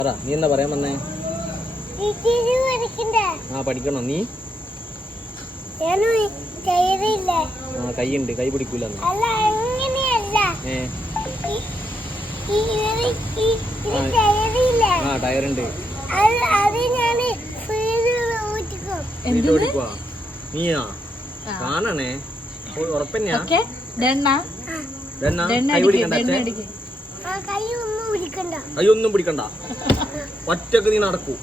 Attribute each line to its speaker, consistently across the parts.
Speaker 1: നീ എന്താ പറയാൻ വന്നേ? ആ പഠിക്കണം. നീ കൈയുണ്ട്, കൈ പിടിക്കൂല. ആ ടയറുണ്ട്. ഓടിക്കുവാ നീയാ? കാണണേ, ഉറപ്പന്നെയാ? കൈ ഒന്നും പിടിക്കണ്ട, ഒറ്റക്ക് നീ നടക്കൂ.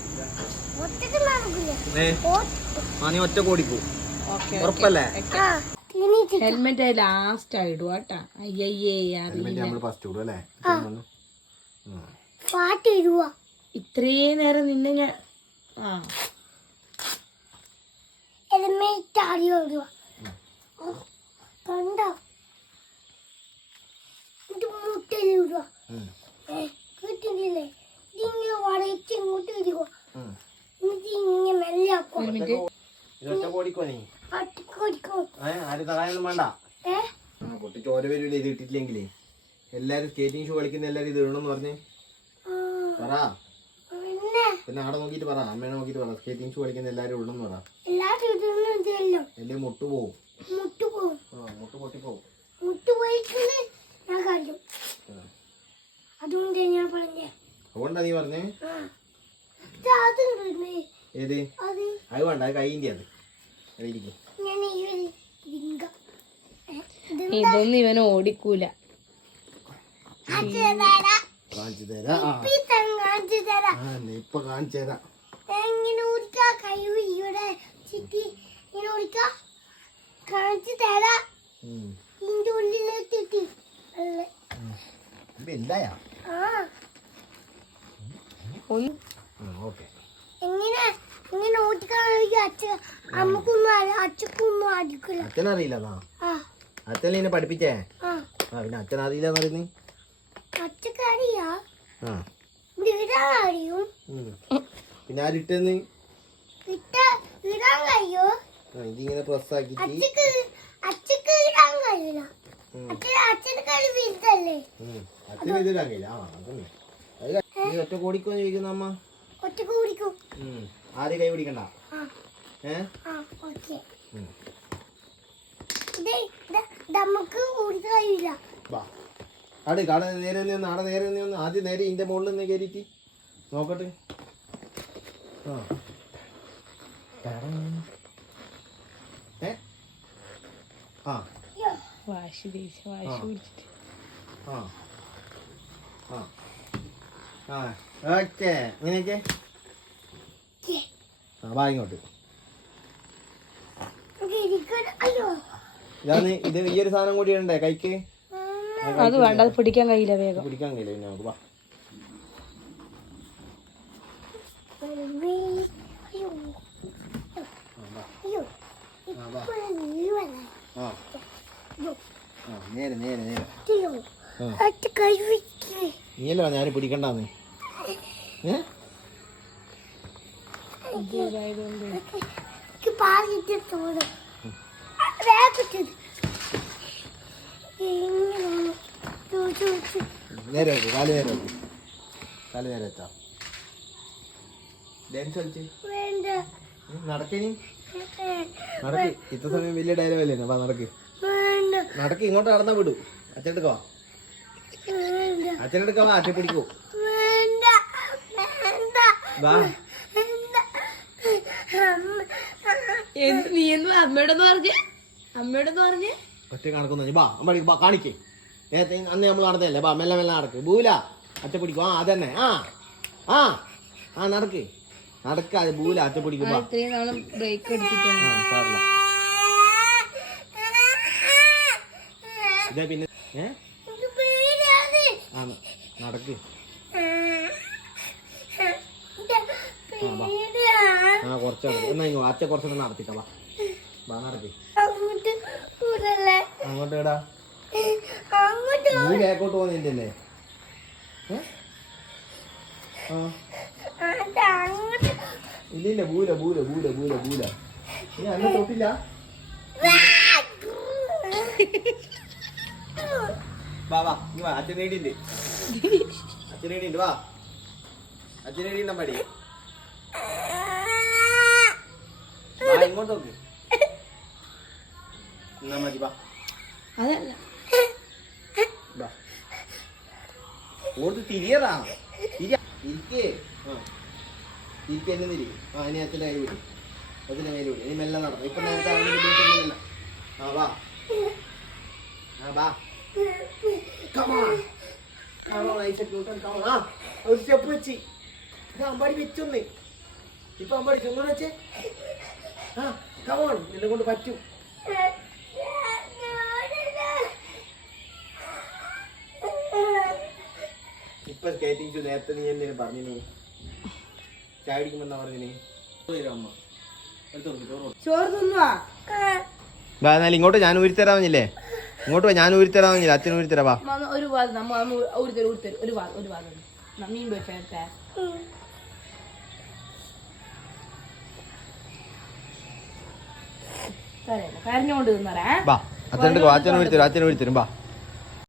Speaker 1: നീ ഒറ്റക്ക് ഓടിക്കൂ, ഉറപ്പല്ലേ?
Speaker 2: ഹെൽമെറ്റ് ലാസ്റ്റ് ആയിടും കേട്ടാ. ഇത്രയും നേരം നിന്നെ ഞാൻ
Speaker 3: കിട്ടുന്നില്ലേ? ഇങ്ങനെ വളച്ച് ഇങ്ങോട്ട് വരുവോ?
Speaker 1: ചോര വരൂല ഇത് ഇട്ടിട്ടില്ലെങ്കിലേ. എല്ലാരും സ്കേറ്റിംഗ് ഷൂ കളിക്കുന്ന എല്ലാരും ഇത് ഇടണമെന്ന് പറഞ്ഞ് പറ. പിന്നെ ആടെ നോക്കിട്ട് പറ, അമ്മേനെ നോക്കിട്ട് പറ. സ്കേറ്റിംഗ് ഷൂ കളിക്കുന്ന എല്ലാരും ഇടണമെന്ന് പറ. എല്ലേ മുട്ടു പോവും, മുട്ടു പൊട്ടിപ്പോവും. അതുകൊണ്ടാ നീ പറഞ്ഞേ? ഏത്? അത് വേണ്ട, അത് കൈൻ്റെ.
Speaker 2: ഇതൊന്നും ഇവന് ഓടിക്കൂല.
Speaker 1: കാണിച്ചു തരാം, ഇപ്പൊ കാണിച്ചു തരാം. എന്തായാ അച്ഛനറിയില്ലെന്നാ? അച്ഛനെ പഠിപ്പിച്ചേ? പിന്നെ അച്ഛനറിയില്ലെന്ന് പറയുന്നേ? പിന്നെ ആരിട്ടെന്ന് ഇതിങ്ങനെ പ്രസ്സാക്കിട്ട് അച്ഛന് ഇതിടാൻ കഴിയില്ല. ഒറ്റ കോടിക്കോ ചോദിക്കുന്ന അമ്മ? ആദ്യം കൈ പിടിക്കണ്ട. കട നേരെ നിന്ന് ആടെ നേരെ നിന്ന് ആദ്യം നേരെ ഇതിന്റെ മുകളിൽ നിന്ന് കയറിയിട്ട് നോക്കട്ടെ. ഓക്കെ, ഇങ്ങനെയൊക്കെ വാ ഇങ്ങോട്ട്. ഇത് ഈ ഒരു സാധനം കൂടി ഉണ്ടേ കൈക്ക്.
Speaker 2: അത് വേണ്ട, അത് പിടിക്കാൻ കഴിയില്ല. വേഗം
Speaker 1: പിടിക്കാൻ കഴിയില്ല. പിന്നെ നമുക്ക് വാ. നേരെ നേരെ നേരെ നീയല്ലോ ഞാൻ പിടിക്കണ്ടെന്ന്. നേരെ വെക്ക്, കാല് നേരെ വെക്ക്, കാല് നേരെ വെച്ചാ. ഡാൻസ് കളിച്ച് നടക്കനി, നടക്ക്. ഇത്ര സമയം വലിയ ഡയലോഗ് അല്ലേ? വാ നടക്ക്, നടക്ക്. ഇങ്ങോട്ട് നടന്നാ വിടൂ. അച്ഛനെടുക്കവാ, അച്ഛനെടുക്കവാ. അച്ഛൻ പിടിക്കൂ. വാ.
Speaker 2: നീ എന്ന് അമ്മയോടൊന്ന് പറഞ്ഞേ, അമ്മയോടൊന്ന് പറഞ്ഞേ.
Speaker 1: ഒറ്റ കണക്കൊന്നു ബാ അമ്മ കാണിക്കേ. അന്ന് നമ്മൾ നടന്നല്ലേ? ബാ മെല്ലെ മെല്ലെ നടക്ക്. ബൂല അച്ഛ പിടിക്കും. അതന്നെ. നടക്ക് നടക്ക. അത് ബൂല അച്ഛ പിടിക്കും.
Speaker 2: ബ്രേക്ക് എടുത്തിട്ടാണ്
Speaker 1: ഇതാ പിന്നെ നടക്ക്. കുറച്ചാണ് എന്നാ അച്ഛ കുറച്ചൊക്കെ നടത്തിക്ക. വാ നടക്ക്. അങ്ങോട്ട് ഇടാ. നീ ബാക്കോട്ട് പോകുന്നതിന്റെ അല്ലേ? ഇല്ലില്ല, ബൂല ബൂല ബൂല ബൂല ബൂല. നീ അന്നെ തൊട്ടില്ല. വാ വാ നീ വാ. അച്ഛൻ നേടിണ്ട്, അച്ഛൻ നേടിണ്ട്. വാ അച്ഛനെ എഴുതിണ്ടാ മടി ഇങ്ങോട്ട് നോക്ക് എന്നാ മതി ബാ
Speaker 2: അതല്ല
Speaker 1: ബാ ഓർത്ത് തിരിയറാ ഇരിക്കേ ഇരിക്കെ എന്നെ തിരി ഇനി അച്ഛൻ്റെ കയ്യിൽ വിടും അച്ഛൻ്റെ കയ്യിൽ വിടും ഇനി മെല്ലെ നടന്നു ഇപ്പൊ നേരത്തെ അവൻ്റെ ബുദ്ധിമുട്ടൊന്നുമില്ല വാ ബാ Come on. Come on, Isaac Newton, come on. ഒരു സ്റ്റെപ്പ് വെച്ച് ഇത് അമ്പാടി വെച്ചൊന്ന് ഇപ്പൊ അമ്പാടി ചെന്നോട് വെച്ചേ കമോൺ നിന്നെ കൊണ്ട് പറ്റും ഇപ്പൊ സ്കേറ്റിംഗ് ഷൂ നേരത്തെ നീ എന്തിനു പറഞ്ഞു ചായ അടിക്കുമ്പോ പറഞ്ഞിന് അമ്മ
Speaker 2: ചോറ് തിന്നുവാ
Speaker 1: എന്നാൽ ഇങ്ങോട്ട് ഞാൻ ഊരിത്തരാമെന്നില്ലേ ഇങ്ങോട്ട് വാ ഞാൻ ഊരിത്തരാമെന്നില്ല അച്ഛൻ ഊരിത്തരാ വാ
Speaker 2: ഒരു വാദം നമ്മ ഊരിത്തരും ഒരു വാദം മീൻ പോയിട്ടെ കരഞ്ഞോണ്ട് തിന്നറേ
Speaker 1: വാ അച്ഛൻ ഊരിത്തരും വാ